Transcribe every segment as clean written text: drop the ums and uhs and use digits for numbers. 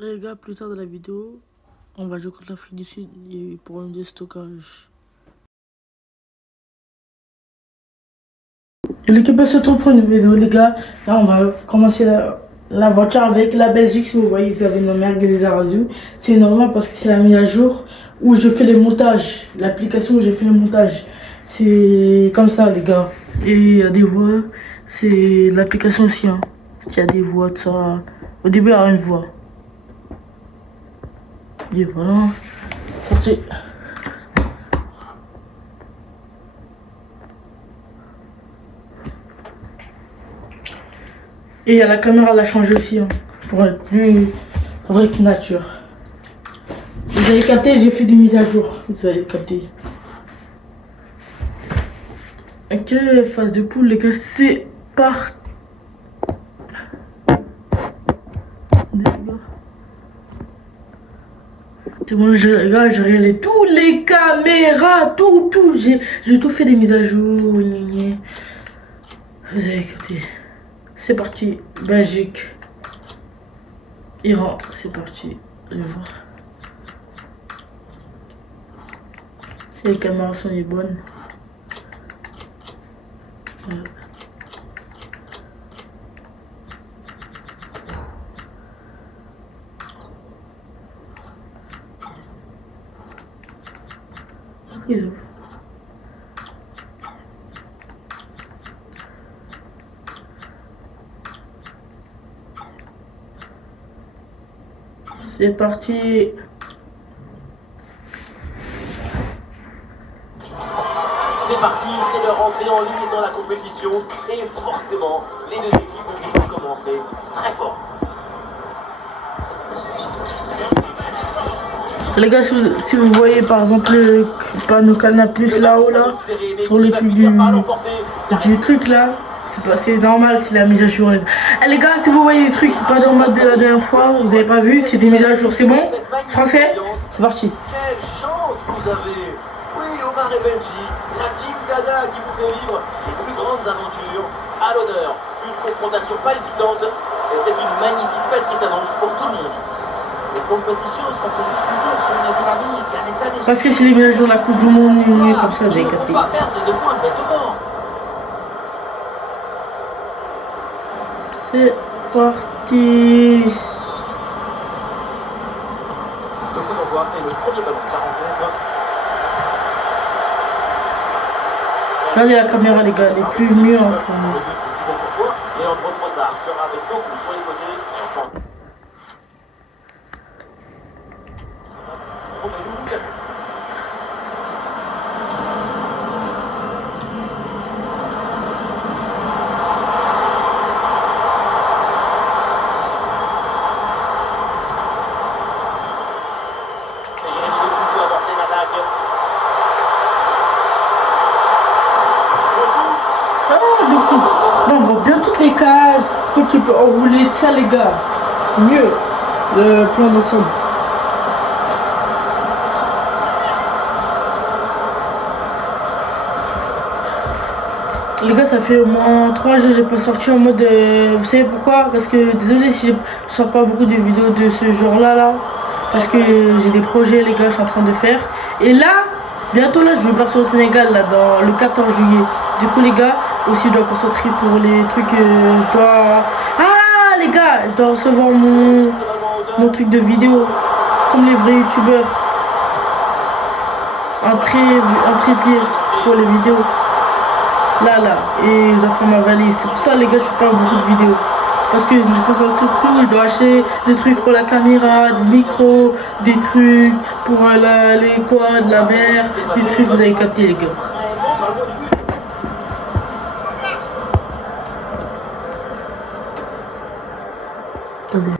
Les gars, plus tard dans la vidéo, on va jouer contre l'Afrique du Sud pour un déstockage. Et l'équipe se retrouve pour une vidéo, les gars. Là, on va commencer la voiture avec la Belgique. Si vous voyez, vous avez nos merguez des Arazou. C'est normal parce que c'est la mise à jour où je fais les montages. L'application où je fais les montages. C'est comme ça, les gars. Et il y a des voix. C'est l'application aussi. Hein. Il y a des voix, de ça. Au début, il y a une voix. Et voilà. Sorti. Et la caméra l'a changé aussi, hein, pour être plus vrai que nature. Vous avez capté, j'ai fait des mises à jour. Vous avez capté. Ok, phase de poule, les gars, c'est parti. C'est bon, les gars, j'ai regardé tous les caméras, tout. J'ai tout fait des mises à jour. Vous avez capté. C'est parti, Belgique. Iran, c'est parti. Je vais voir. Les caméras sont les bonnes. Voilà. Ils ouvrent. C'est parti. C'est parti, c'est leur entrée en ligne dans la compétition et forcément, les deux équipes vont commencer très fort. Les gars, si vous voyez par exemple le panneau Canal Plus là-haut, là, sur le truc du truc là, c'est normal, c'est la mise à jour. Les gans, si vous voyez les trucs pas normal de la dernière fois, vous avez pas vu, c'est des mises à jour, c'est bon? Français? C'est parti. Quelle chance vous avez! Oui, Omar et Benji, la team Dada qui vous fait vivre les plus grandes aventures. À l'honneur, une confrontation palpitante et c'est une magnifique fête qui s'annonce pour tout le monde ici. Les compétitions, ça se joue toujours sur une dynamique, un état d'esprit. Parce que c'est les mises à jour de la Coupe du Monde, comme ça, vous avez capté. Il ne faut pas perdre de points bêtement. C'est parti. Le coup d'envoi est le premier ballon de la rencontre. Regardez la caméra, les gars, elle est plus mieux en Le but, c'est Thibaut Courtois. Léandro Trossard sera avec beaucoup sur les côtés et enfin. Romelu Lukaku. Ah, du coup, là, on voit bien toutes les cases. Quand tu peux enrouler ça, les gars, c'est mieux. Le plan d'ensemble. Les gars, ça fait au moins 3 jours que j'ai pas sorti en mode. Vous savez pourquoi? Parce que désolé si je sors pas beaucoup de vidéos de ce genre-là, parce que j'ai des projets, les gars, je suis en train de faire. Et là, bientôt là, je vais partir au Sénégal là dans le 14 juillet. Du coup, les gars, aussi, je dois concentrer pour les trucs. Je dois. Ah, les gars, je dois recevoir mon truc de vidéo, comme les vrais youtubeurs. Un trépied pour les vidéos. Là, et je dois faire ma valise. C'est pour ça, les gars, je fais pas beaucoup de vidéos. Parce que je me concentre surtout, je dois acheter des trucs pour la caméra, des micros, des trucs pour les quads, la mer, des trucs, vous avez capté, les gars. Attendez.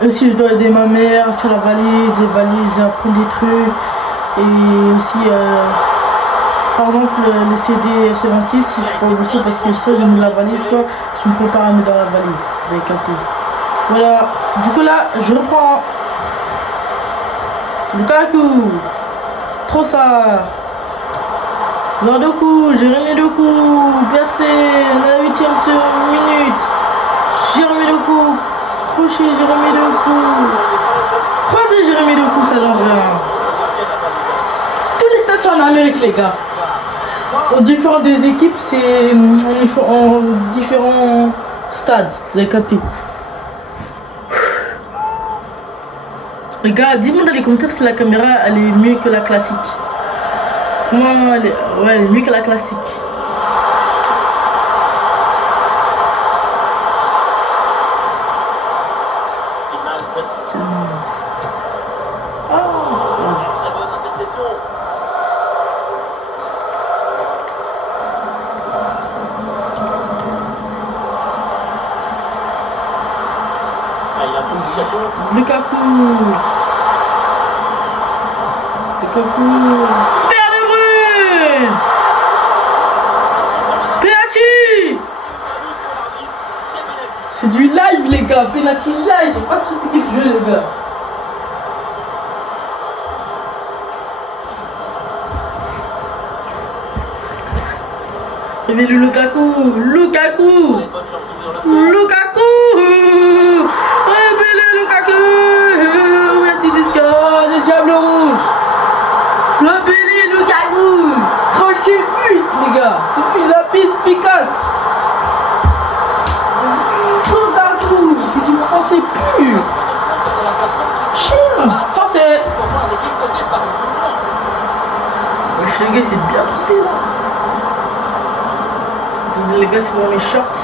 Aussi, je dois aider ma mère à faire la valise, les valises, à prendre des trucs. Et aussi, par exemple, le CD FC26, si je prends beaucoup parce que ça, je mets la valise, quoi, je me prépare à mettre dans la valise. Vous avez capté. Voilà. Du coup, là, je reprends. Lukaku. Trossard. Verdoku, Jérémy Doku. percé à la 8e minute. Jérémy Doku, crochet, Jérémy Doku. Frappe de Jérémy Doku, ça donne rien. Tous les stades sont en Amérique, les gars. Aux différentes des équipes, c'est en différents stades. Vous avez capté. Les gars, dis-moi dans les commentaires si la caméra elle est mieux que la classique. Moi, elle est mieux que la classique. Ah, Très bonne interception. Ah, il a pris ce chapeau. Lukaku. Faire de Bruyne. Penalty. C'est du live, les gars. Penalty live. J'ai pas trop écouté le jeu, les gars. Réveille le Lukaku. Lukaku. Réveille le Lukaku. Merci Discord. Le diable rouge. Le Billy Lukaku. Crochet but, les gars. C'est plus rapide, efficace. Lukaku. C'est du français pur. Chien. Français. Wesh, les gars, c'est bien trompé là. Les gars, c'est pour mes shorts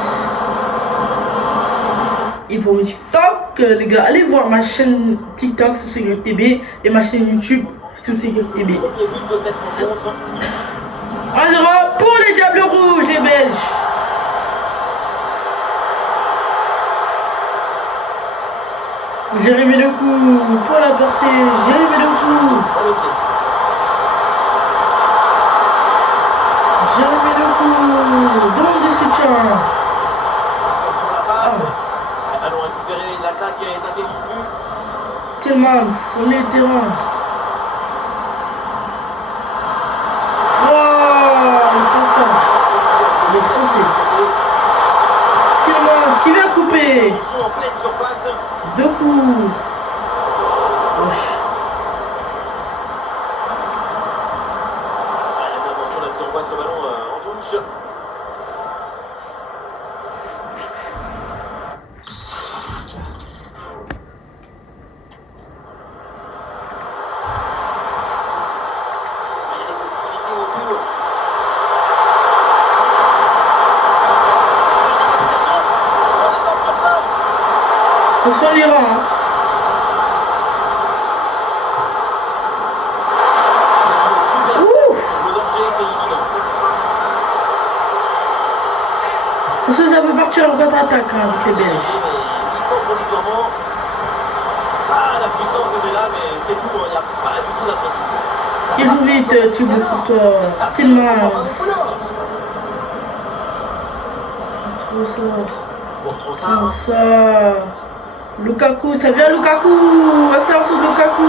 et pour mes TikTok. Les gars, allez voir ma chaîne TikTok sur TV et ma chaîne YouTube sur TV. 1-0 pour les Diables Rouges, les Belges. Jérémy Doku pour la percée. Jérémy Doku. Jérémy Doku, demande de soutien. Sur la passe. Un ballon récupéré, l'attaque est interrompue. Tillmans, on est terrain. Wow, le passage. Le français. Tillmans, il vient couper. En pleine surface. Doku. Wesh. L'intervention là qui envoie ce ballon en touche. Il y a des possibilités autour. Attention l'Iran. Hein. Ça peut partir en contre-attaque hein, avec les Belges. Ah, la puissance était là, mais c'est tout, il n'y a pas du tout la précision. Il joue vite, Thibaut, pour toi. Tillmans. Ça. Lukaku, ça vient Lukaku. Accélération de Lukaku.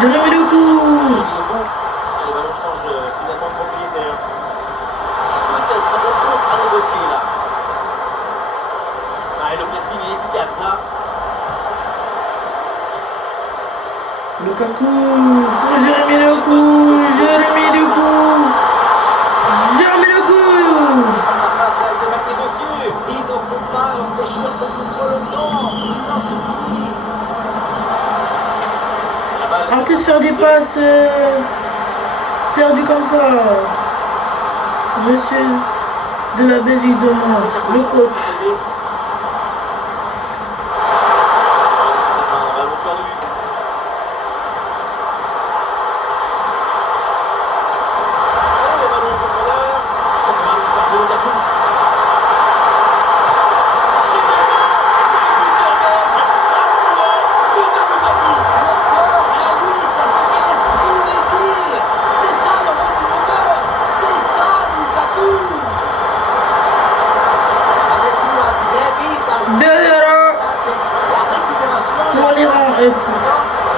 Jérémy Doku. Le ballon change finalement de propriétaire. Peut-être un bon contre à négocier là. Ah, et le pressing est efficace là. Lukaku pour Jérémy Doku. Jérémy Doku. Face à face là, il devrait négocier. Il ne faut pas réfléchir beaucoup trop longtemps, sinon c'est fini. Arrêtez de faire des passes perdues comme ça. Monsieur de la Belgique demande, le coach.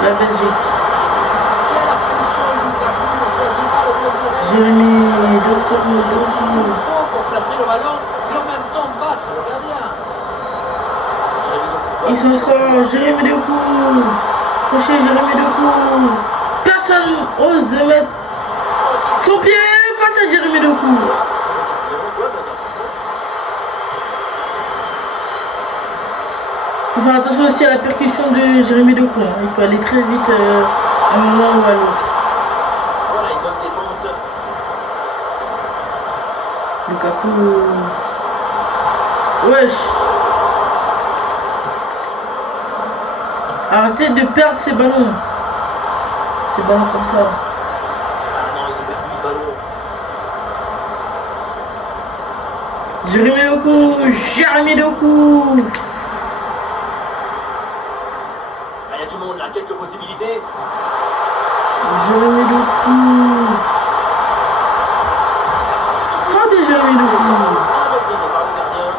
La Belgique. Jérémy Doku. geste technique qu'il faut pour placer le ballon et en même temps battre le gardien. Ils s'en sortent, Jérémy Doku. Crochet, Jérémy Doku. Personne ose de mettre son pied face à Jérémy Doku. Faut faire attention aussi à la percussion de Jérémy Doku. Il peut aller très vite à un moment ou à l'autre. Voilà une bonne défense. Lukaku. Wesh. Arrêtez de perdre ces ballons. Ces ballons comme ça. Ah non, il a perdu le ballon. Jérémy Doku. Jérémy Doku. Ah, il y a du monde là, quelques possibilités. Jérémy Doku. Frappe de Jérémy Doku. Ah, maîtrisé par le gardien.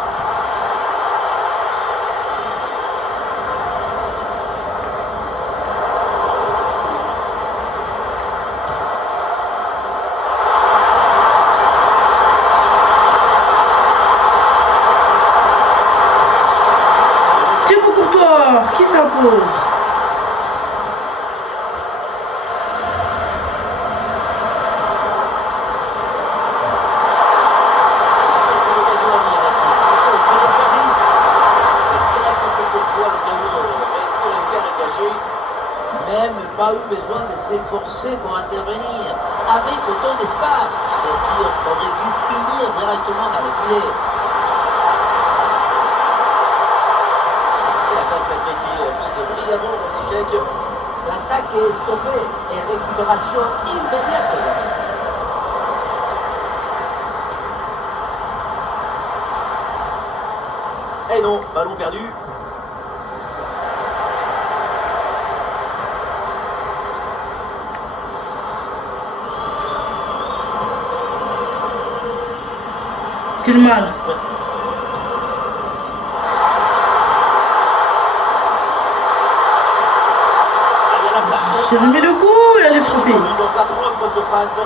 Thibaut Courtois qui s'impose. Même pas eu besoin de s'efforcer pour intervenir. Avec autant d'espace, ce tir aurait dû finir directement dans les filets. L'attaque sacrée mise brillamment en échec. L'attaque est stoppée et récupération immédiate. Eh non, ballon perdu. Tillmans. Jérémy Doku, il allait frapper. Dans sa propre surface.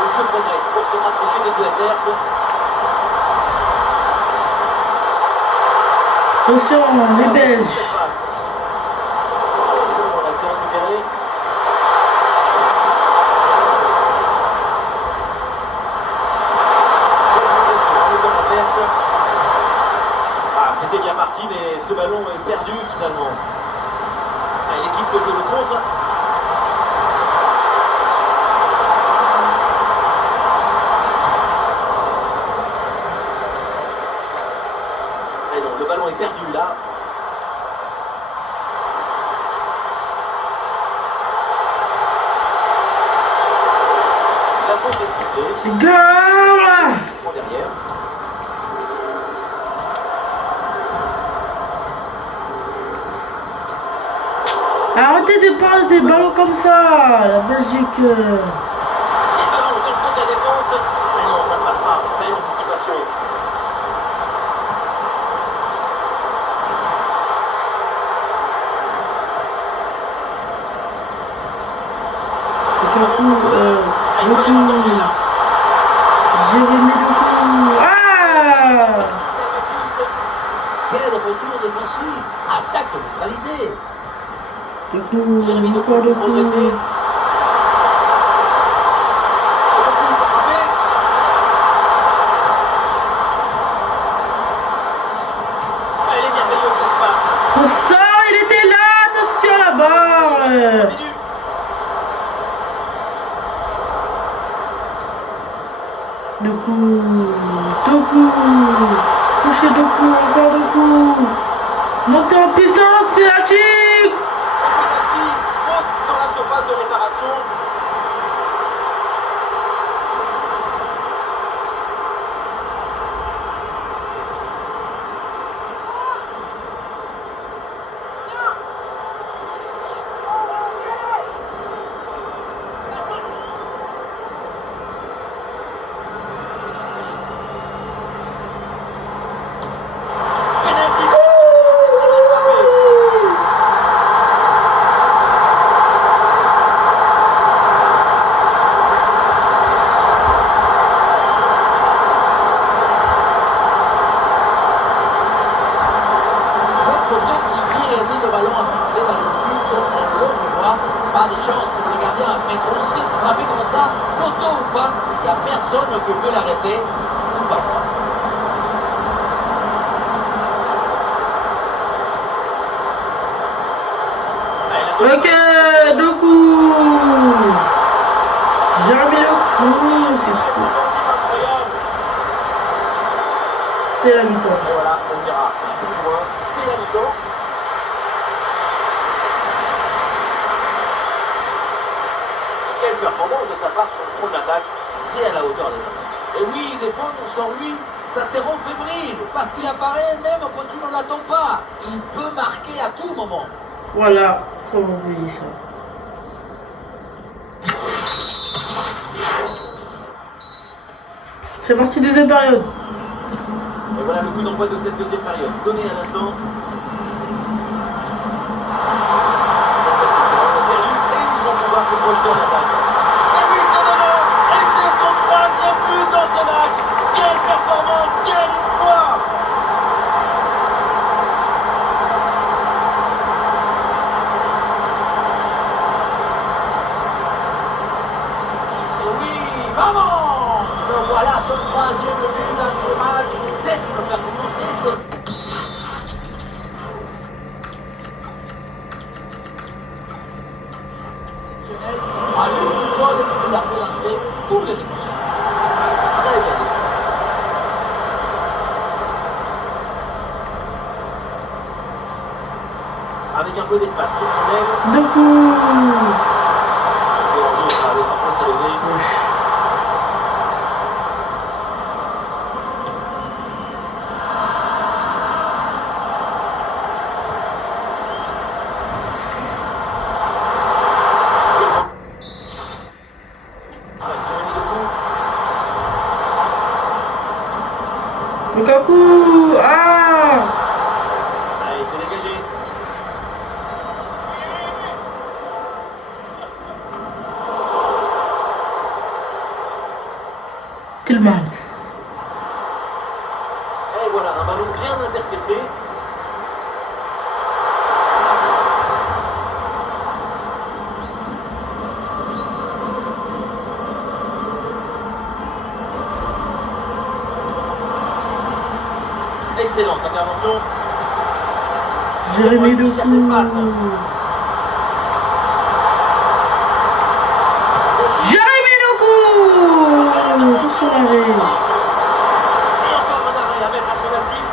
Le jeu progresse pour se rapprocher des deux adverses. Attention, les Belges. On a pu récupérer. Ah, c'était bien parti, mais ce ballon est perdu finalement. Ah, l'équipe peut jouer le contre. Et non, le ballon est perdu là. La faute est sifflée. Goal! En derrière. Arrêtez de passer des ballons comme ça, la Belgique. Petit ballon dans le dos de la défense. Mais non, ça ne passe pas. Belle anticipation. Lukaku, Ah, il peut y avoir danger là. Jérémy Doku. Ah! Quel retour défensif! Attaque neutralisée! Doku, Jérémy Doku encore peut Doku. progresser. Doku peut frapper. Ah, elle est merveilleuse cette passe. Trossard, il était là, attention la barre. Continue. Doku, Doku, couché Doku, encore Doku. Montez en puissance, penalty. Penalty, faute dans la surface de réparation. Penalty, entraîner le ballon à rentrer dans le but, on le revoit. Pas de chance pour le gardien, mais on sait frapper comme ça, poteau ou pas, il n'y a personne qui peut l'arrêter, surtout pas moi. Ok, Doku. Jérémy Doku, c'est fou. C'est la mi-temps. Et voilà, on ira plus loin, c'est la mi-temps. Quelle performance de sa part sur le front de l'attaque, c'est à la hauteur des attentes. Et oui, défendre sur lui, ça te rend fébrile, parce qu'il apparaît même quand tu n'en attends pas. Il peut marquer à tout moment. Voilà, comment vous voyez ça. C'est parti, deuxième période. Et voilà le coup d'envoi de cette deuxième période. Donné à l'instant. Et ils vont pouvoir se projeter en attaque. Et oui, c'est dedans. Et c'est son troisième but dans ce match. Quelle performance, quel exploit. Et oui, maman! Me voilà son troisième but dans ce match. C'est une performance exceptionnelle. À lui tout seul, il a relancé tous les défenseurs. C'est très bien défendu. Avec un peu d'espace sur son aile. Doku. C'est hors jeu, ça, le drapeau s'est levé. Jérémy Doku. Lukaku. Ah. Allez, c'est dégagé. Tillmans. Et voilà, un ballon bien intercepté. Excellente intervention. Jérémy Il cherche Doku. l'espace. Jérémy Doku. Attention l'arrêt. Et encore un arrêt à mettre à son actif.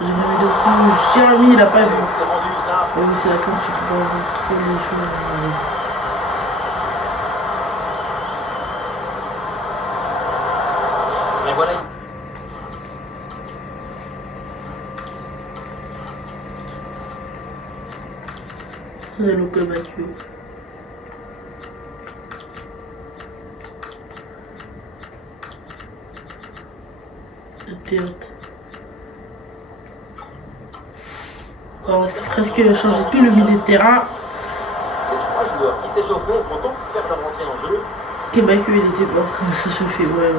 Jérémy Doku. Jérémy, il a pas vu. C'est rendu ça. Oh, oui, c'est là quand tu peux voir trop les choses. Mais voilà. C'est le look battu. Le théâtre. On va presque changer tout le milieu de terrain. Les trois joueurs qui s'échauffaient vont donc faire leur entrée en jeu. Kebaku, il était pas en train de s'échauffer. Ouais.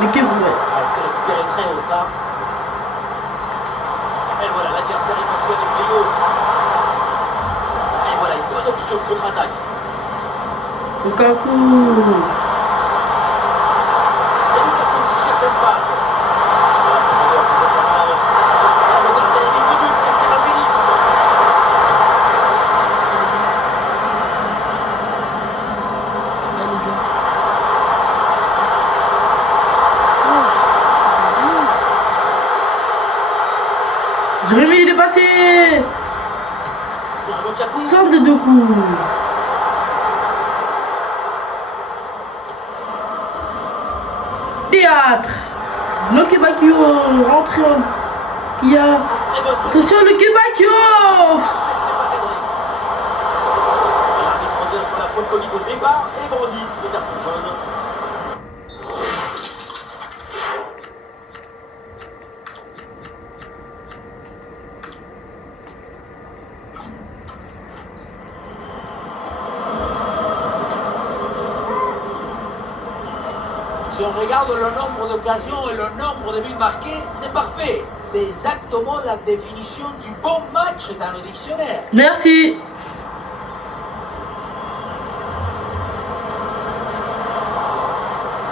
L'équipe, ouais. Ah, c'est récupéré très haut ça. Et voilà, l'adversaire est passé avec brio. Et voilà, une bonne option de contre-attaque. Lukaku. Et Lukaku qui cherche l'espace. Ah, le gardien évite le but, mais c'était pas fini. Ouais, les gars. Jérémy, il est passé. Lukaku. Centre de Doku. Théâtre. Le Kebakio rentré en... Qui a... Très bonne position. Attention, le Kebakio. Ah, c'était pas cadré. Et l'arbitre revient sur la faute commise au départ et brandit ce carton jaune. Si on regarde le nombre d'occasions et le nombre de buts marqués, c'est parfait. C'est exactement la définition du bon match dans le dictionnaire. Merci.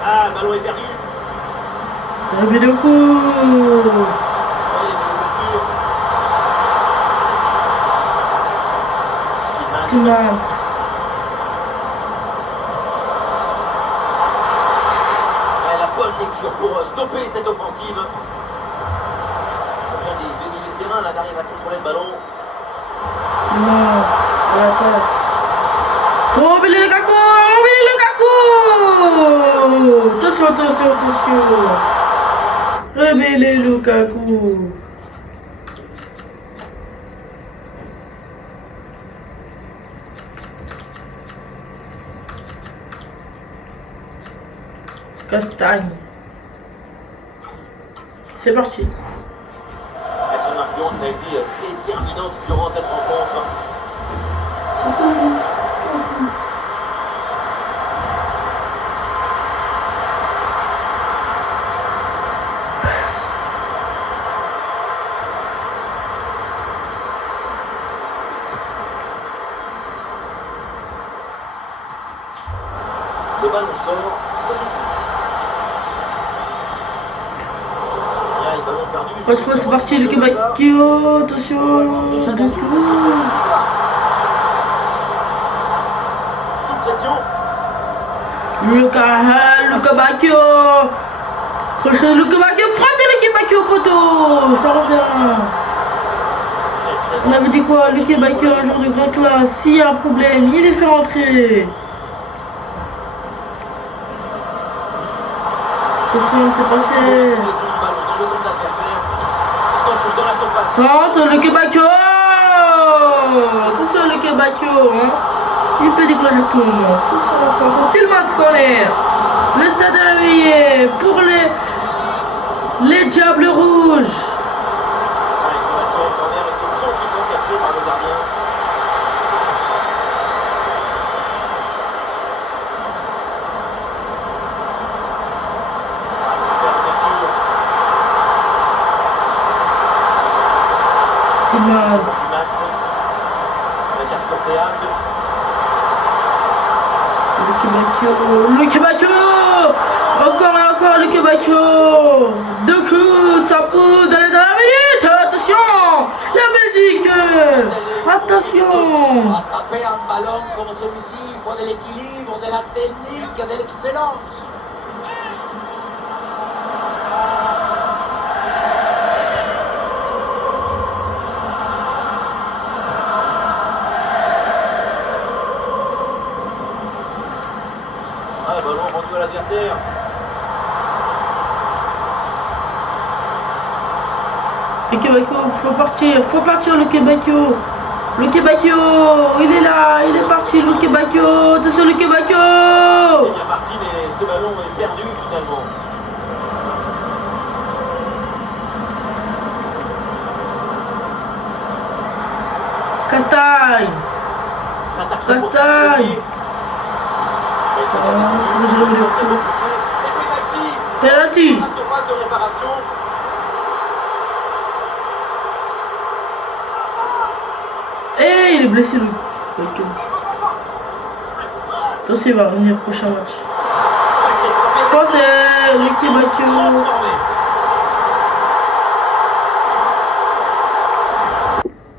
Ah, le ballon est perdu. Réveille le coup. Ouais, il y a une ouverture. Timans. Ouais, la bonne lecture pour stopper cette offensive. Bien les deux milieux de terrain là n'arrivent à contrôler le ballon. Timans. À la tête. Oh, Billy Lukaku. Oh, Billy Lukaku. Attention, attention, attention. Réveille Lukaku. Castagne. C'est parti. Et son influence a été déterminante durant cette rencontre. Le ballon sort, ça fait touche. Bien, le ballon perdu. Cette fois, c'est parti, le Kebakio. Attention. Déjà Du d'analyser coup. sous pression. Luka Bacchio. Crochet de Luka Bacchio. Frappe de Luka Bacchio au poteau. Ça revient. On avait dit quoi? Luka Bacchio, un jour de grande classe. S'il y a un problème, il les fait rentrer. Attention, c'est passé. Pression du ballon dans le dos de l'adversaire. Attention dans la surface. Centre, Luka Bacchio. Attention, Luka Bacchio. Hein. Il peut déclencher tout le monde. C'est ça la fin. Tillmans scolaire. Le stade est réveillé pour les Diables Rouges. Ah, il s'est battu en corner et c'est tranquillement capté par le gardien. Ah, super ouverture. Tillmans. Max. Avec Arthur Théâtre. Luka Bacchio. Encore et encore Luka Bacchio. Deux coups, ça pousse dans les dernières minutes. Attention, la Belgique. Attention. Attraper un ballon comme celui-ci, il faut de l'équilibre, de la technique, de l'excellence. Ah, le ballon rendu à l'adversaire. Luka Bacchio, faut partir Luka Bacchio. Luka Bacchio, il est là, il est parti Luka Bacchio. Attention Luka Bacchio. Il est bien parti, mais ce ballon est perdu finalement. Castagne. L'attaque se poursuit. Castagne. Et ça va Ah, découvrir. je l'ai vu. Très repoussé. Et penalty. Penalty. La surface de réparation. Et il est blessé Luka Bacchio. Attention, il va revenir au prochain match. Ouais, c'est frappé. Je pense que c'est Luka Bacchio. Transformé.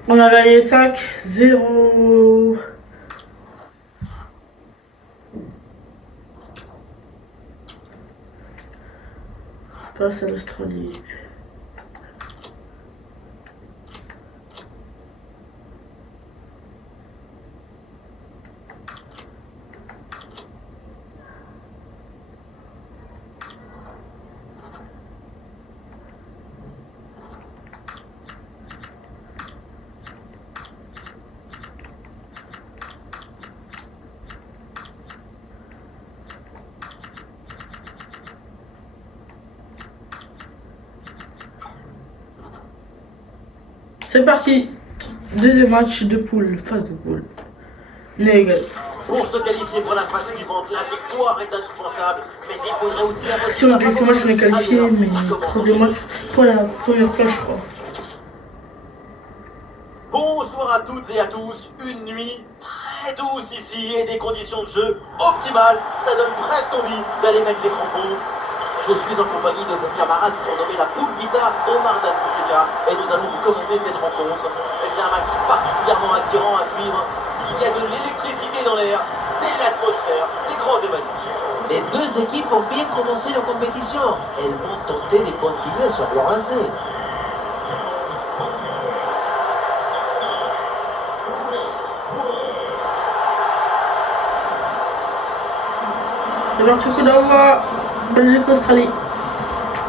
On a gagné 5-0. Ça, c'est l'Australie. C'est parti. Deuxième match de poule, phase de poule. Négal. Pour se qualifier pour la phase suivante, la victoire est indispensable, mais il faudrait aussi la Si on gagne ce match, on est qualifié, mais troisième match pour la première place, je crois. Bonsoir à toutes et à tous, une nuit très douce ici et des conditions de jeu optimales, ça donne presque envie d'aller mettre les crampons. Je suis en compagnie de mon camarade surnommé la poule guitare, Omar Da Fonseca, et nous allons vous commenter cette rencontre. Et c'est un match particulièrement attirant à suivre. Il y a de l'électricité dans l'air, c'est l'atmosphère des grands événements. Les deux équipes ont bien commencé la compétition. Elles vont tenter de continuer sur leur lancée. C'est parti, coup d'envoi. Belgique-Australie.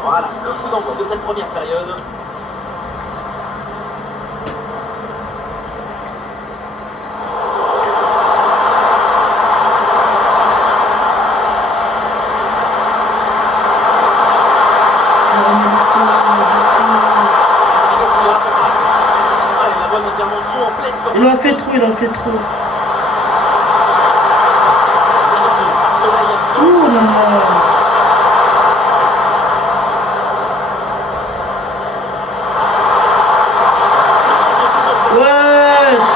Voilà, le coup d'envoi de cette première période. Allez, la bonne intervention en pleine sortie. Il en fait trop, il en fait trop. Ouh, non, non. Wesh.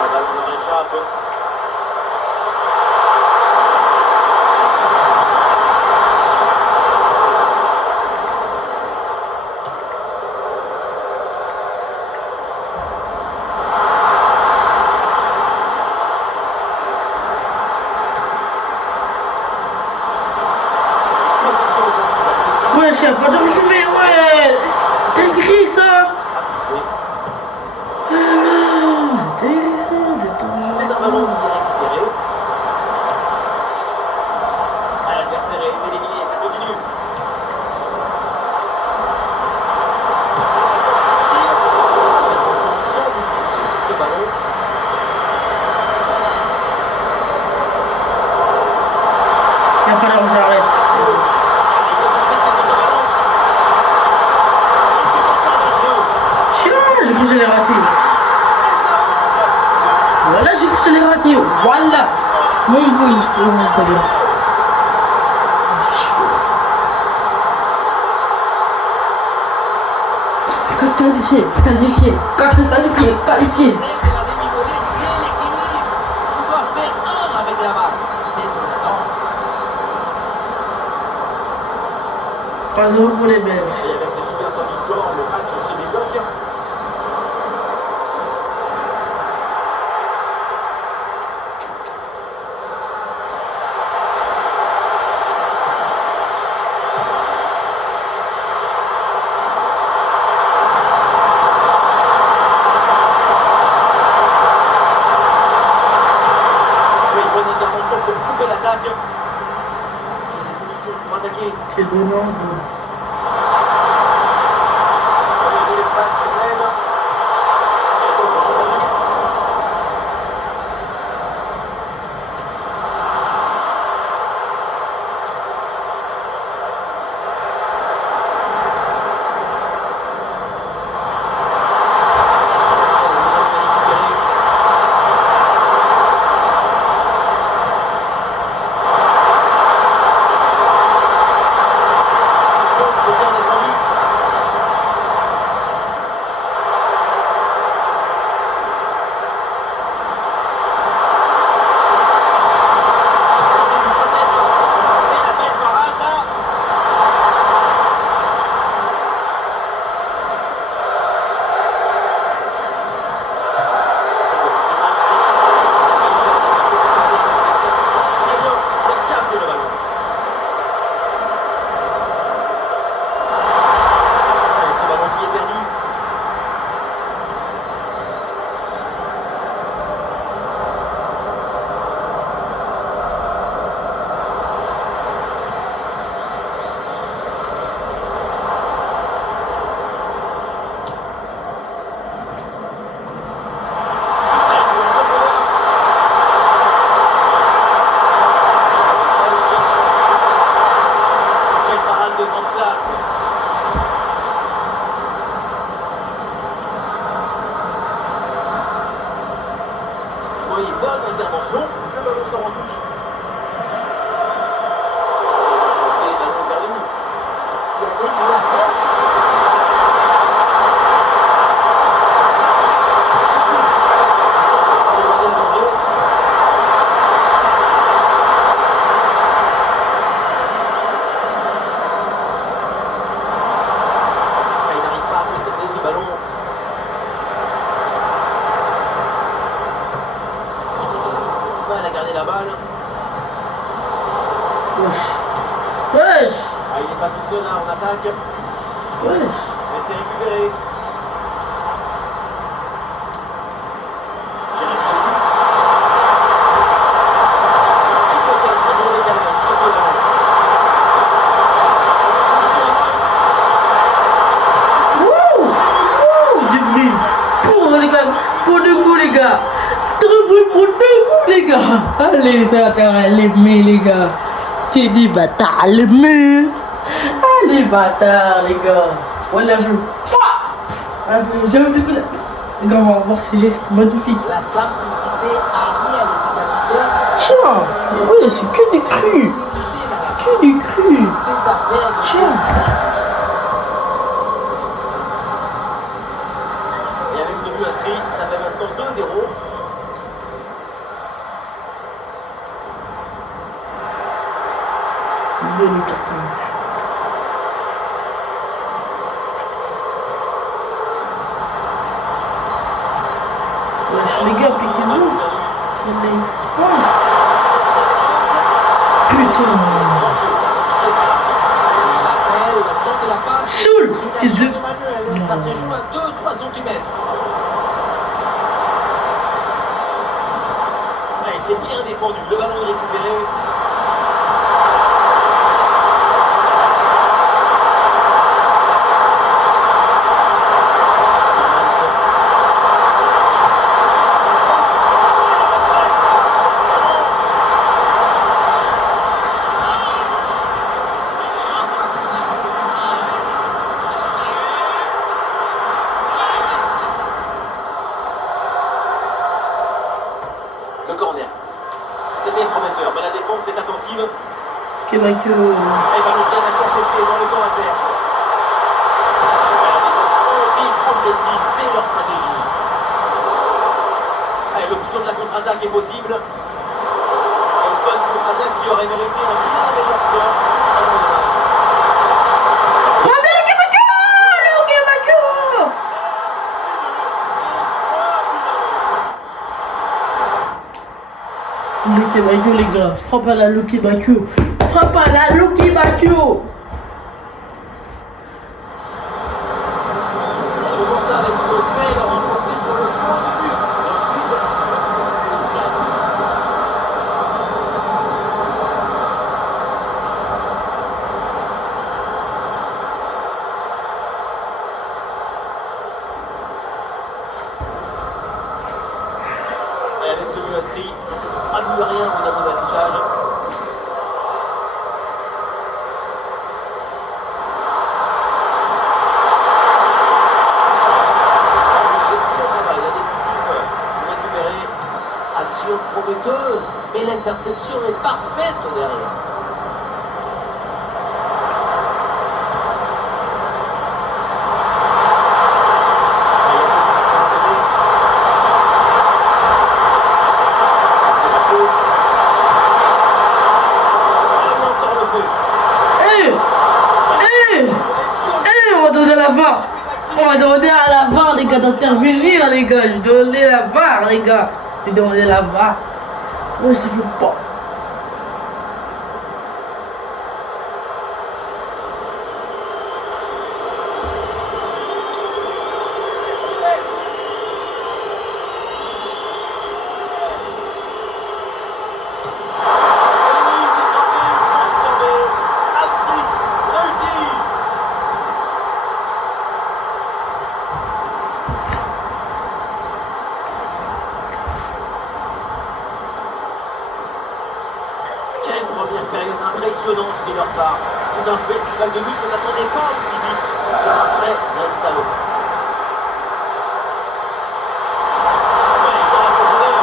Le ballon leur échappe. Possession offensive agressive. Wesh, y'a pas de rejouer, ouais. C'est gris, ça. À siffler. C'est gris, ça. C'est un ballon qui est récupéré. Ah, l'adversaire est éliminé, ça continue. Intervention sans difficulté sur ce ballon. Y'a pas d'heure, j'arrête. Allez, il va se mettre les deux ballons. C'est encore dangereux. Chien, j'ai cru que je l'ai raté. Et ça rentre. Voilà, j'ai cru que je l'ai raté. Voilà. Mon bruit. Oh, t'as bien. Qualifié, qualifié, qualifié, qualifié. De la demi-volée, c'est l'équilibre. Tu dois faire un avec la balle. C'est ton temps. 3-0 pour les Belges. Et avec cette ouverture du score, le match se débloque. Oui, bonne intervention pour couper l'attaque. Et des solutions pour attaquer. C'est donnant. De l'espace sur l'aile. Et attention, c'est perdu. Oui, bonne intervention. Le ballon sort en touche. Et ballon perdu. Il y a des la force sur le Éloigné le danger. Il n'arrive pas à conserver ce ballon. Du mal à garder la balle. Wesh. Wesh. Ah, il n'est pas tout seul là en attaque. Wesh. Mais c'est récupéré. Jérémy. Il peut être un bon décalage sur ce ballon. Wouh. Wouh. Du bruit. Pour les gars. Pour deux coups les gars. Très bruit pour deux coups les gars. Allez, t'as les mains les gars. T'es des bâtards les mains. Allez bâtards les gars. Voilà je. J'aime du coup là. Les gars, on va voir ces gestes magnifiques. La simplicité alliée à l'efficacité. Tiens. Oui, c'est que des crus. Limiter la Que des crus. rapidité d'affaire de Tiens. Et avec ce but inscrit, ça fait maintenant 2-0. Bien le carton. Wesh les gars, piquez-vous. Ballon perdu. C'est les passes. Putain. l'appel, le temps de la passe. Soul. Sous Fils l'action de. d'Emmanuel, ça se joue à 2-3 cm. Ouais, c'est bien défendu. Le ballon est récupéré. Le corner. C'était prometteur, mais la défense est attentive. Ok, bah que. Et ballon bien intercepté dans le camp adverse. La défense vite progressive, c'est leur stratégie. Et l'option de la contre-attaque est possible. Et une bonne contre-attaque qui aurait mérité un bien meilleur sort. C'est vraiment dommage. Regardez le Québécois. Le Québécois. Lucky Bakio les gars, frappe à la Lucky Bakio. Frappe à la Lucky Bakio. Faisons ça avec ce fait, le remporter sur le chemin de but. Et ensuite, Et avec ce but inscrit, ça ne fait pas plus rien au niveau d'affichage. Excellent travail, la défensive récupérée. action prometteuse, mais l'interception est parfaite derrière. Encore le feu. Eh. On va donner la VAR. On va demander à la VAR les gars d'intervenir les gars. Je vais donner la VAR les gars. Je vais demander la VAR. Ouais, ça fait pas. Quelle première période impressionnante de leur part. C'est un festival de lutte qu'on n'attendait pas aussi vite. C'est un vrai récital offensif. Ouais, dans la profondeur.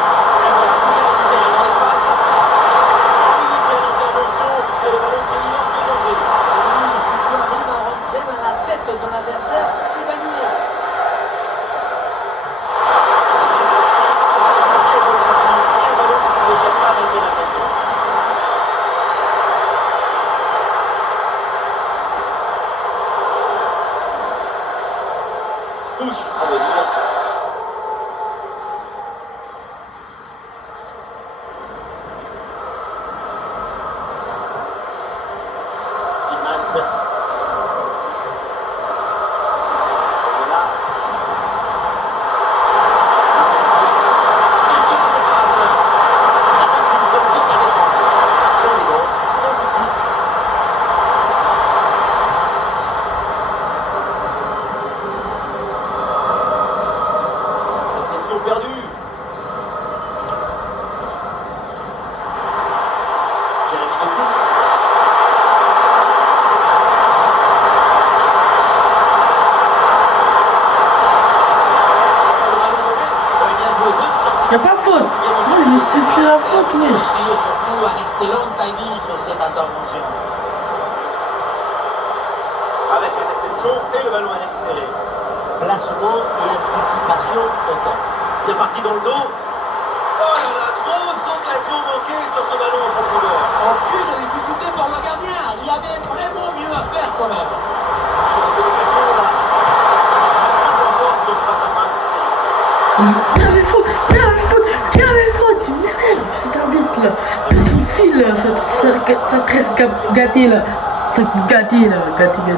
Y a pas faute. Moi, je justifie la faute, wesh. Et surtout un excellent timing sur cette intervention. Avec la réception et le ballon est récupéré. Placement et anticipation au temps. Bien parti dans le dos. Oh là là, grosse occasion manquée sur ce ballon en profondeur. Aucune difficulté pour le gardien. Il y avait vraiment mieux à faire quand même. De l'occasion là. Il frappe en force dans ce face-à-face. Il y avait faute, il y avait faute, il y avait faute. Merde, cet arbitre là. Son fil, ça reste gâté là. C'est gâté là, gâté là.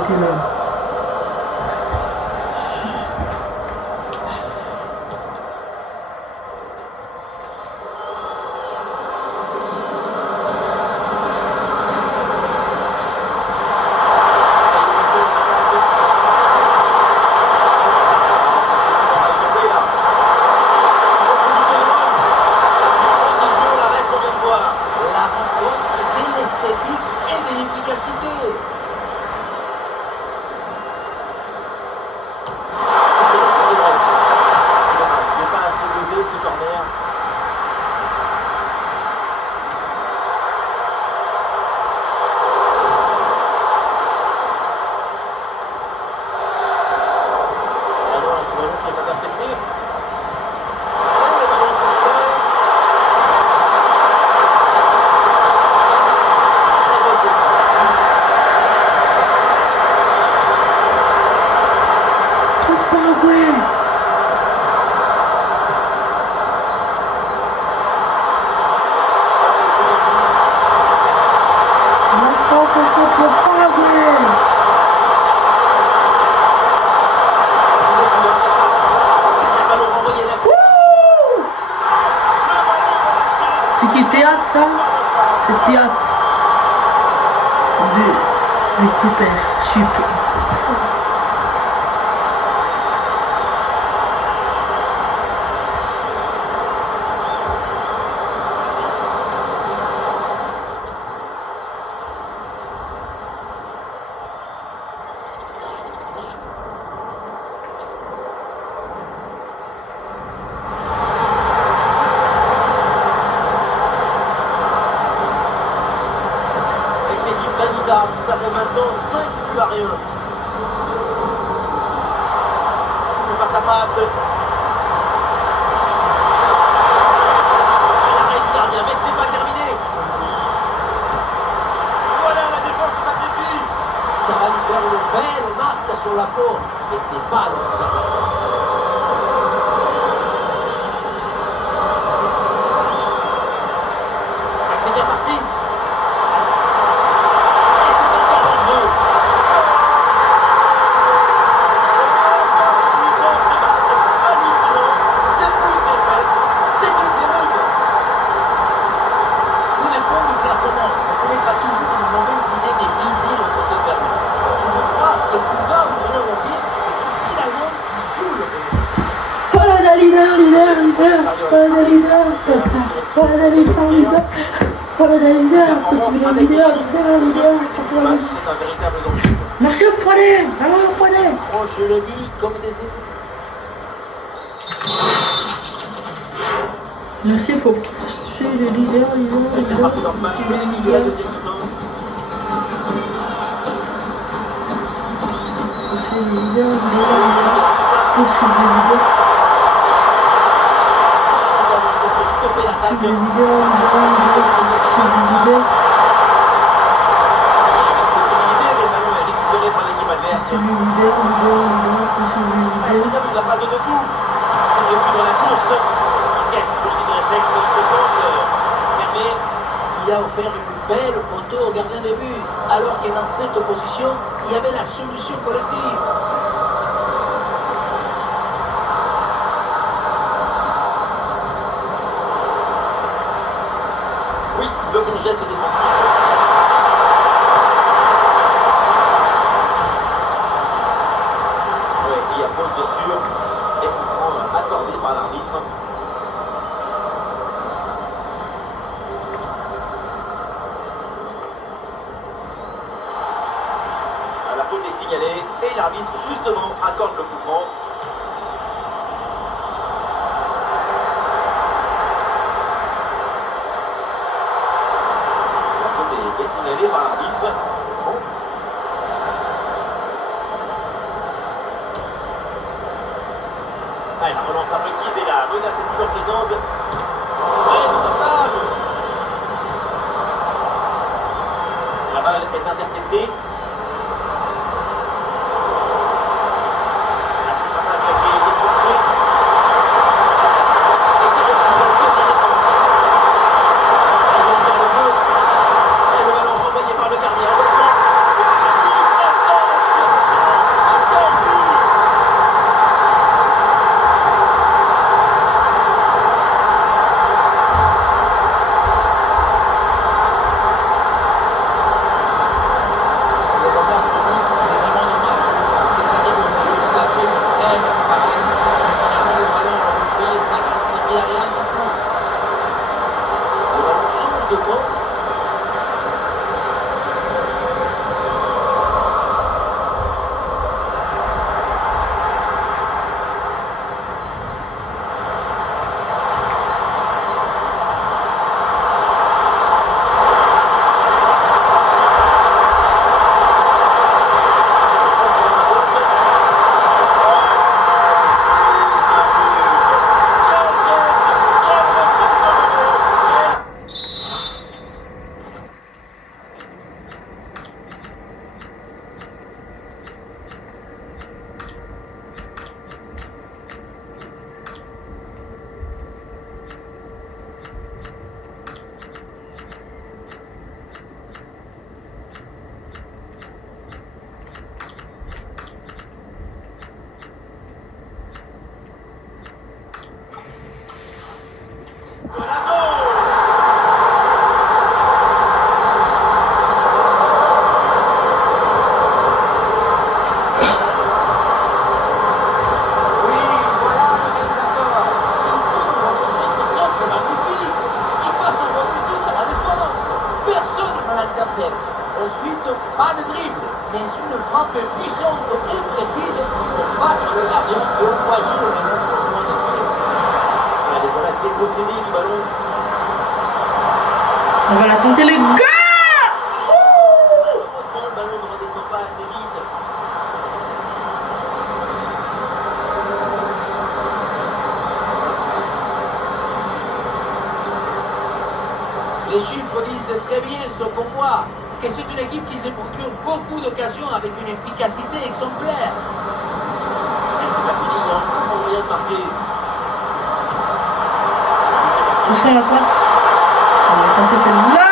La rencontre de l'esthétique et de l'efficacité. C'est dommage, il n'est pas assez levé ce corner. Alors, ce ballon qui est intercepté. Et le ballon en profondeur. Très bonne défense. Tous Paraguay. La France a fait le Paraguay. Le ballon renvoyé là. Wouh! Le ballon relâché. C'est qui théâtre ça? C'est théâtre. De l'équipe super. Et c'est dit Manita, ça fait maintenant 5 buts à rien. Le face à face. Et l'arrêt du gardien, mais ce n'est pas terminé. Voilà, la défense se sacrifie. Ça va lui faire une belle marque sur la peau. Et c'est pas le plus important. Et c'est bien parti. Et c'est encore dangereux. Encore un but dans ce match. Hallucinant. C'est plus une défaite, c'est une déroute. Tout dépend du placement. Mais ce n'est pas toujours une mauvaise idée de viser le côté fermé. Tu veux croire que tu vas ouvrir le pied et que finalement tu joues le pied. Follow the leader, follow the leader, follow the leader, follow the leader, Avec des chiffres, le but du match, c'est un véritable danger. Merci au Follet, vraiment au Follet. Proche le but comme des étoiles. Merci, il faut suivre le leader, Et c'est parti dans ce match magnifique de la deuxième mi-temps. Faut suivre le leader, faut suivre le leader. Intervention pour stopper l'attaque. Suivre le leader, faut suivre le leader. Il y avait une possibilité, mais le ballon est récupéré par l'équipe adverse. Faut suivre le leader, faut suivre le Ah, c'est leader. bien vu, il n'a pas donné tout. C'est reçu dans la course. Quel fourni de réflexe dans cet angle fermé. Il a offert une belle photo au gardien de but, alors que dans cette position, il y avait la solution collective. Oui, le bon geste défensif. Oui, il y a faute bien sûr. Et coup franc accordé par l'arbitre. La faute est signalée et l'arbitre justement accorde le coup franc. n'y a rien du tout. Le ballon change de camp. Ensuite, pas de dribble, mais une frappe puissante et précise pour battre le gardien et envoyer le ballon contre le pied. Allez, voilà dépossédé du ballon. On va la tenter, les gars. Heureusement, le ballon ne redescend pas assez vite. Les chiffres disent très bien, selon moi, que c'est une équipe qui se procure beaucoup d'occasions avec une efficacité exemplaire. Mais c'est pas fini, il y a encore moyen de marquer. Est-ce qu'on la tente? On va tenter celle-là.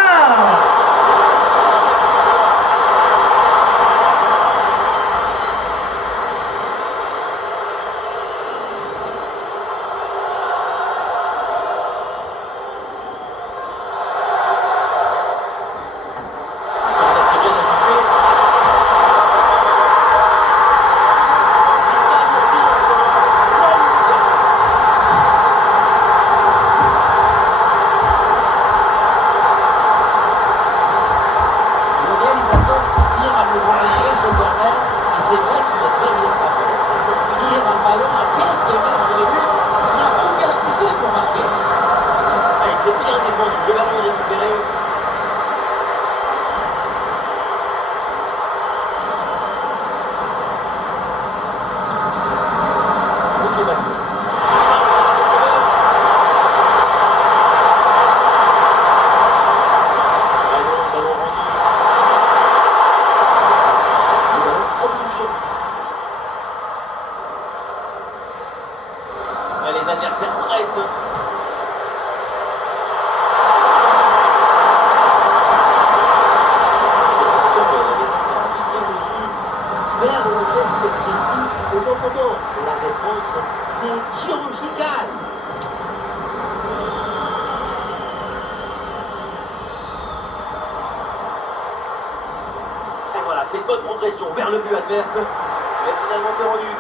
Le ballon est récupéré. Ok, battu. Ballon rendu. Le ballon en touche. Les adversaires pressent. Faire le geste précis au bon moment. La réponse, c'est chirurgical. Et voilà, c'est une bonne progression vers le but adverse. Mais finalement, c'est rendu.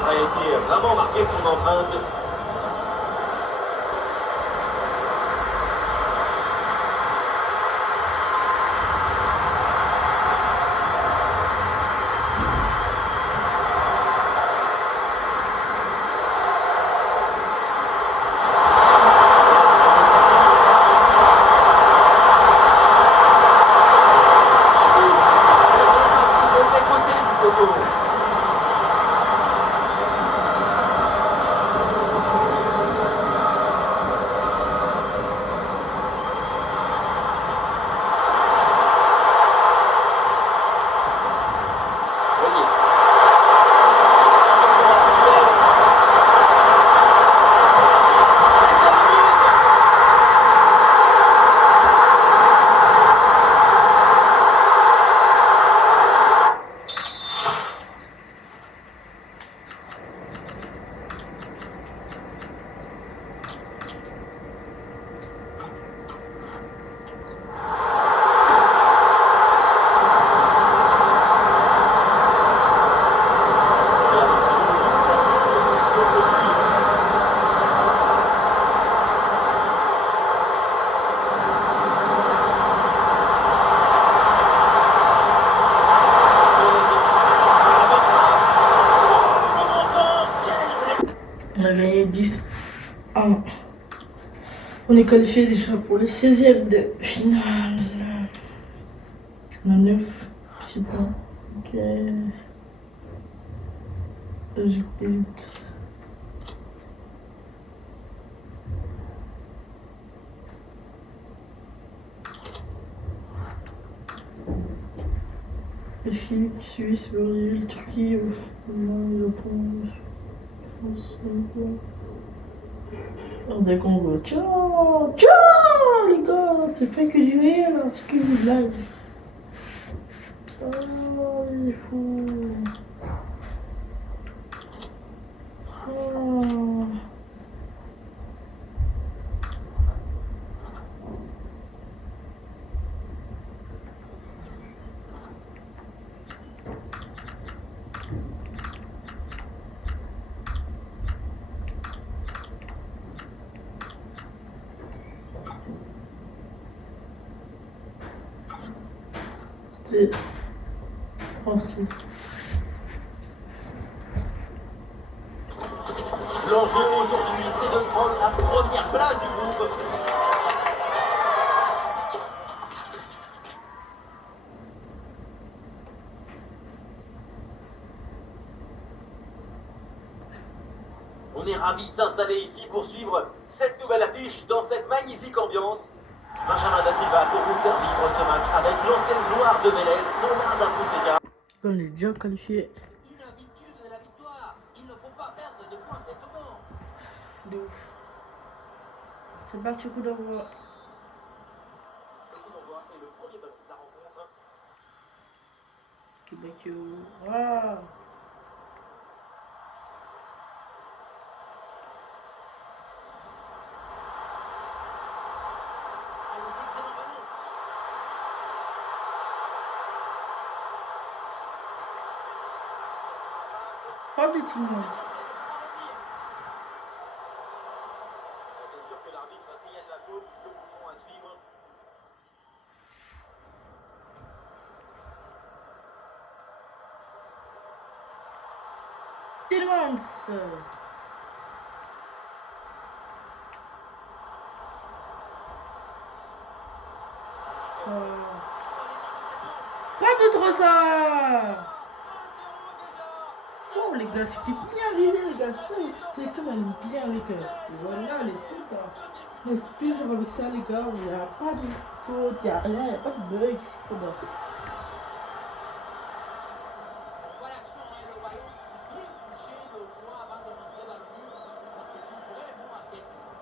A été vraiment marqué de son empreinte. Du mauvais côté du poteau. gagné 10-1. On est qualifié déjà pour les 16e de finale. On a 9, 6 points. Ok. J'écoute. Belgique, Suisse, Brésil, Turquie, Japon, France, des Congo. Ciao, ciao les gars, c'est pas que du réel, c'est que du live. Oh, il est fou. Oh. C'est... Oh, c'est... L'enjeu aujourd'hui, c'est de prendre la première place du groupe. On est ravis de s'installer ici pour suivre cette nouvelle affiche dans cette magnifique ambiance. Benjamin Da Silva pour vous faire vivre ce match avec l'ancienne gloire de Vélez, Omar Da Fonseca. On est déjà qualifié. Une habitude de la victoire. Il ne faut pas perdre de points bêtement. De ouf. C'est parti, coup d'envoi. Le coup d'envoi est le premier ballon de la rencontre. Québec. Waouh. Pas de Timons. Bien sûr que l'arbitre signale la faute, le coup franc à suivre. Timons. Ça... Pas de trop ça. Oh les gars, c'était bien visé les gars. C'est quand même bien les gars. Voilà les trucs là. Mais toujours avec ça les gars, il n'y a pas de faute, il n'y a rien, il n'y a pas de bug. C'est trop bien. On voit l'action, hein, le ballon qui vient toucher le bois avant de rentrer dans le but. Ça se joue vraiment à quelques secondes.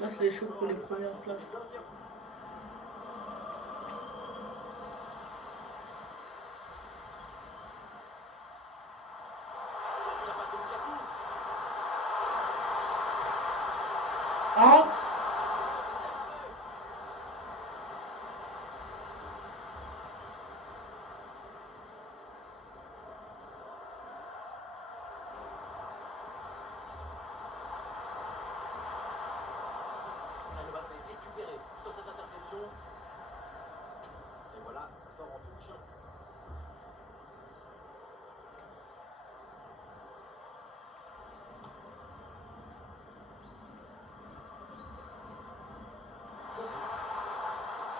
Là c'est les chocs pour les premières places. Rentre. Le ballon est récupéré sur cette interception. Et voilà, ça sort en touche.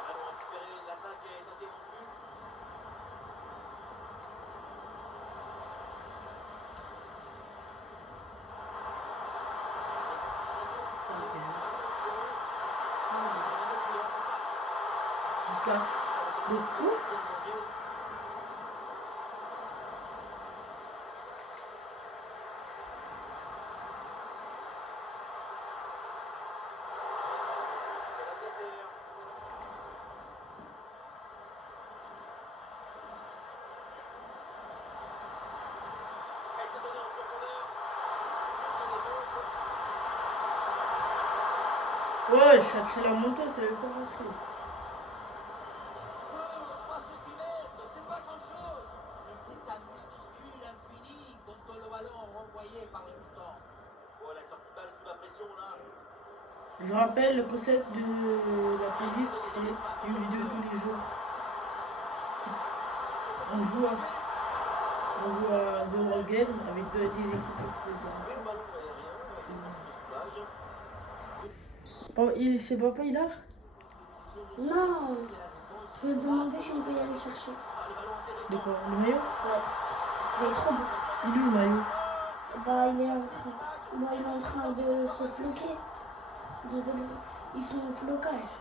Ballon récupéré, l'attaque est interrompue. De coup. Ouais, chercher la montée, c'est pas facile. 3 centimètres, c'est pas grand-chose. Mais c'est un minuscule infini contre le ballon renvoyé par le mouton. Oh, la sortie de balle sous la pression là. Je rappelle, le concept de la playlist, c'est une vidéo tous les jours. On joue à The World Game avec des équipes. Le ballon aérien, C'est papa, il a? Non, je vais demander si on peut y aller chercher. De quoi? Le maillot? Ouais, il est trop beau. Il est où le maillot? Bah, il est en train de se floquer. Ils sont au flocage.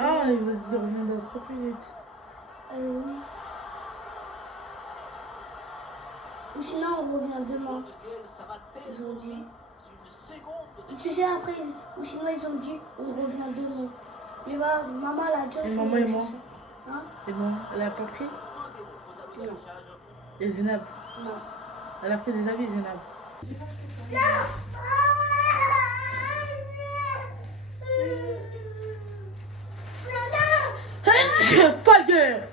Ah, il vous a dit de revenir dans 30 minutes. Oui. Ou sinon, on revient demain. Ça va Ils ont dit. une seconde de Tu sais, après, ou sinon, ils ont dit, on revient demain. Mais bah, maman, elle a déjà Et fait maman le et moi? chercher. Hein? Et bon, elle a pas pris? Non. Et Zénab? Non. Elle a pris des habits, Zénab. Fagger!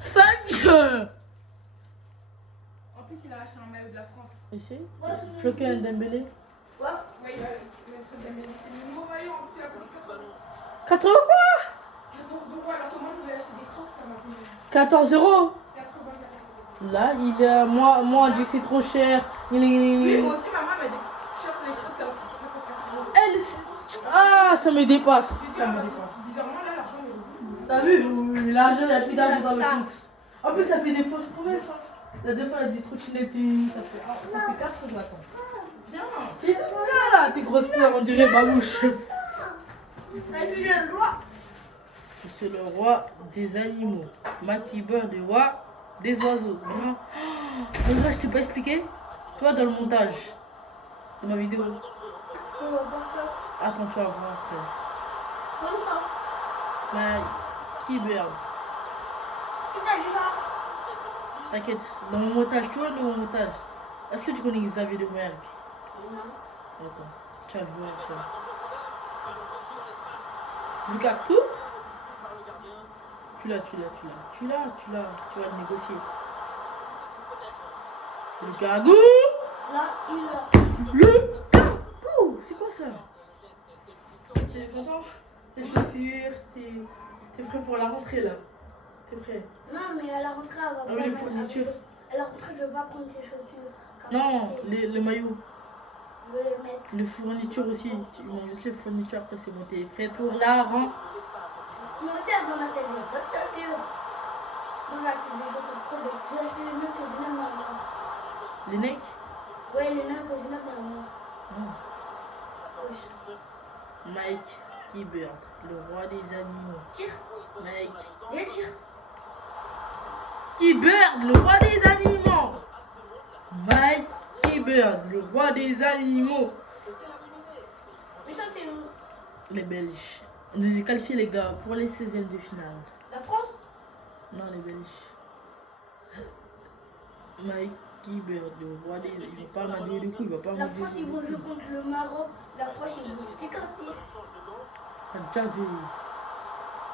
Fagger! En plus, il a acheté un maillot de la France. Ici? Floqué Dembélé? Ouais, il va mettre Dembélé. C'est le nouveau maillot, en plus, il a coûté 80 quoi? 14 euros, alors que moi, je voulais acheter des crocs, ça m'a fait 14 euros? 80. Là, il est. Moi, on dit c'est trop cher. Oui, moi aussi, maman m'a dit que cher les crocs, ça va coûter 50 euros. Elle. Ah, ça me dépasse. Ça me dépasse. Bizarrement, là, l'argent est revenu. T'as vu? Oui, l'argent, il n'y a plus d'argent dans le compte. En plus, ça fait des fausses promesses. Hein. La deux fois, elle a dit trottinette. Ça fait 4 que je l'attends. Bien. C'est bien là, tes grosses pleurs, on dirait ma bouche. T'as vu le roi? C'est le roi des animaux. Matty Bird, le roi des oiseaux. Vraiment. Oh, je t'ai pas expliqué? Toi, dans le montage de ma vidéo. Attends, tu vas voir après. Matty Bird. T'inquiète, dans mon montage, tu vois, dans mon montage. Est-ce que tu connais Xavier de Merck? Non. Attends, tu vas le voir après. Lukaku? Tu l'as, tu vas le négocier. Lukaku! Là, il a. Lukaku! C'est quoi ça? T'es content? Tes chaussures, t'es prêt pour la rentrée là? T'es prêt? Non, mais à la rentrée, elle va Ah oui, les fournitures. À la rentrée, je veux pas prendre tes chaussures. Non, le maillot. Je veux les mettre. Les fournitures aussi. Tu manges juste les fournitures, après c'est bon. T'es prêt pour la rentrée? Moi aussi, elle va m'acheter des autres chaussures. Moi, j'ai acheté des chaussures trop belles. J'ai acheté les mêmes que Zinab dans le noir. Les necks? Ouais, les mêmes que Zinab dans le noir. Non. Wesh. Mike T-Bird, le roi des animaux. Tire. Mike Viens, tire. T-Bird, le roi des animaux. Mike T-Bird, le roi des animaux. Mais ça, c'est Les Belges. On nous a qualifié les gars pour les 16e de finale. la France. Non, les Belges. Mike T-Bird, le roi des... Il va pas m'adouer le coup, il va pas La m'adouer France, ils vont jouer contre le Maroc. La France, ils vont éclater. Jazzy.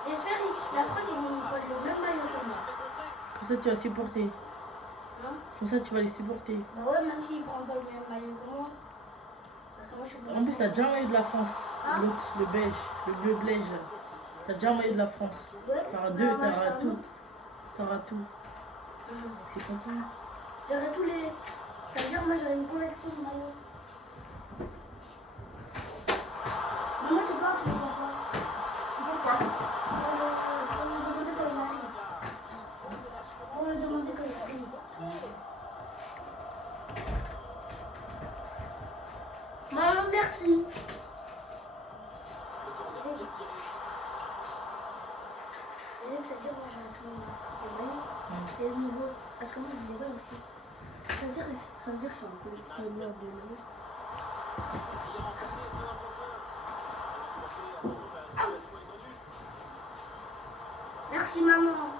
J'espère que la France, ils vont nous coller le même maillot que moi. Comme ça, tu vas supporter. Hein? Comme ça, tu vas les supporter. Bah ouais, même s'ils prennent pas le même maillot que moi. Parce que moi, je suis En plus, t'as déjà un maillot de la France. Ah. L'autre, le belge, le bleu belge. T'as déjà un maillot de la France. Ouais. T'auras deux, Bah, moi, t'auras j'en ai tout. un. T'auras tout. T'es content? J'aurais tous les. C'est-à-dire, moi, j'aurais une collection de maillots. Mais moi, je sais pas, je ne vois pas. Pourquoi? Pour le demander quand il arrive. Pour le demander quand il arrive. Maman, merci. C'est-à-dire, moi, j'aurais tout le maillot. Et le nouveau. Parce que moi, je les ai pas aussi. Ça veut dire que je suis un peu de maillot. Merci maman.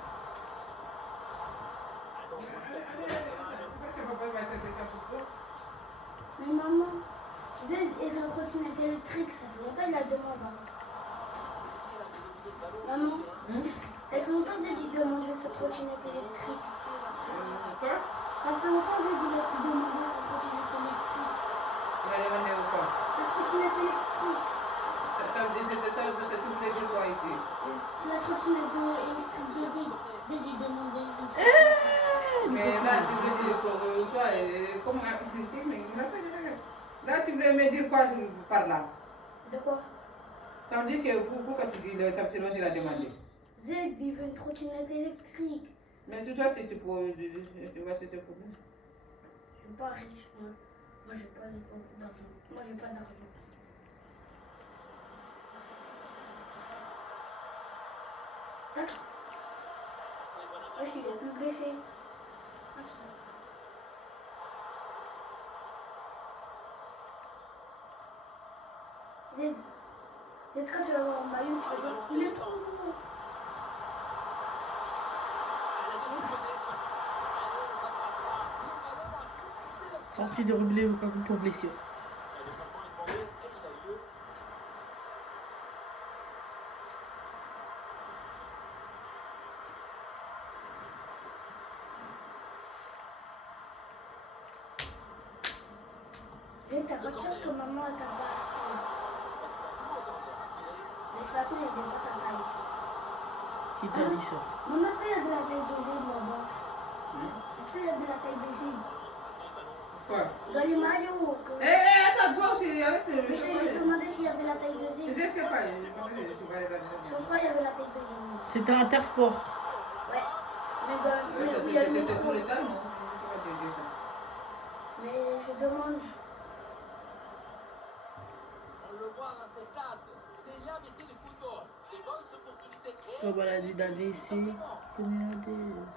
Mais maman, tu sais, et sa trottinette électrique, ça fait longtemps qu'il a demandé. Maman, ça fait longtemps que j'ai dit demander sa trottinette électrique. Quoi? Ça fait longtemps que j'ai dit demander sa trottinette électrique. Tu l'as demandé ou quoi? La trottinette électrique. Ça veut dire que c'est toutes les deux quoi ici. La trottinette électrique de Zid. Zid, j'ai demandé une trottinette. Mais là, tu veux dire pour toi, comment là, tu voulais me dire quoi par là? De quoi? Ça veut dire que pourquoi tu dis le Tapsilon, il a demandé? Zid, il veut une trottinette électrique. Mais toi, tu vois, c'était pour nous. Je suis pas riche, moi. Moi, j'ai pas d'argent. Moi, j'ai pas d'argent. Hein? Ouais, il est plus blessé. Ah, Zed, Zed, quand tu vas voir un maillot, tu vas dire, il est trop beau. Sortie de Rublé Lukaku pour blessure. Le changement est demandé et il a lieu. Zed, t'as pas de chance que maman elle t'a pas acheté. Mais de toute façon, il y a des boîtes à taille. Qui t'a dit ça? Maman, est-ce qu'il y a de la taille de Zed là-bas? Est-ce qu'il y a de la taille de Zed? Quoi? Dans les maillots. Attends, toi aussi, avec Mais je t'ai demandé s'il y avait la taille de Je Zed. sais pas, tu vas regarder. Je pense pas qu'il y avait la taille de Zed. C'était Intersport. Ouais. Mais dans où il y a le C'est métro. pour l'état, non? Tu vas dire ça. Mais je demande. On le voit à ce stade. C'est l'ABC du football. Des bonnes opportunités créées. Comme elle a dit d'AVC, connaît ADS.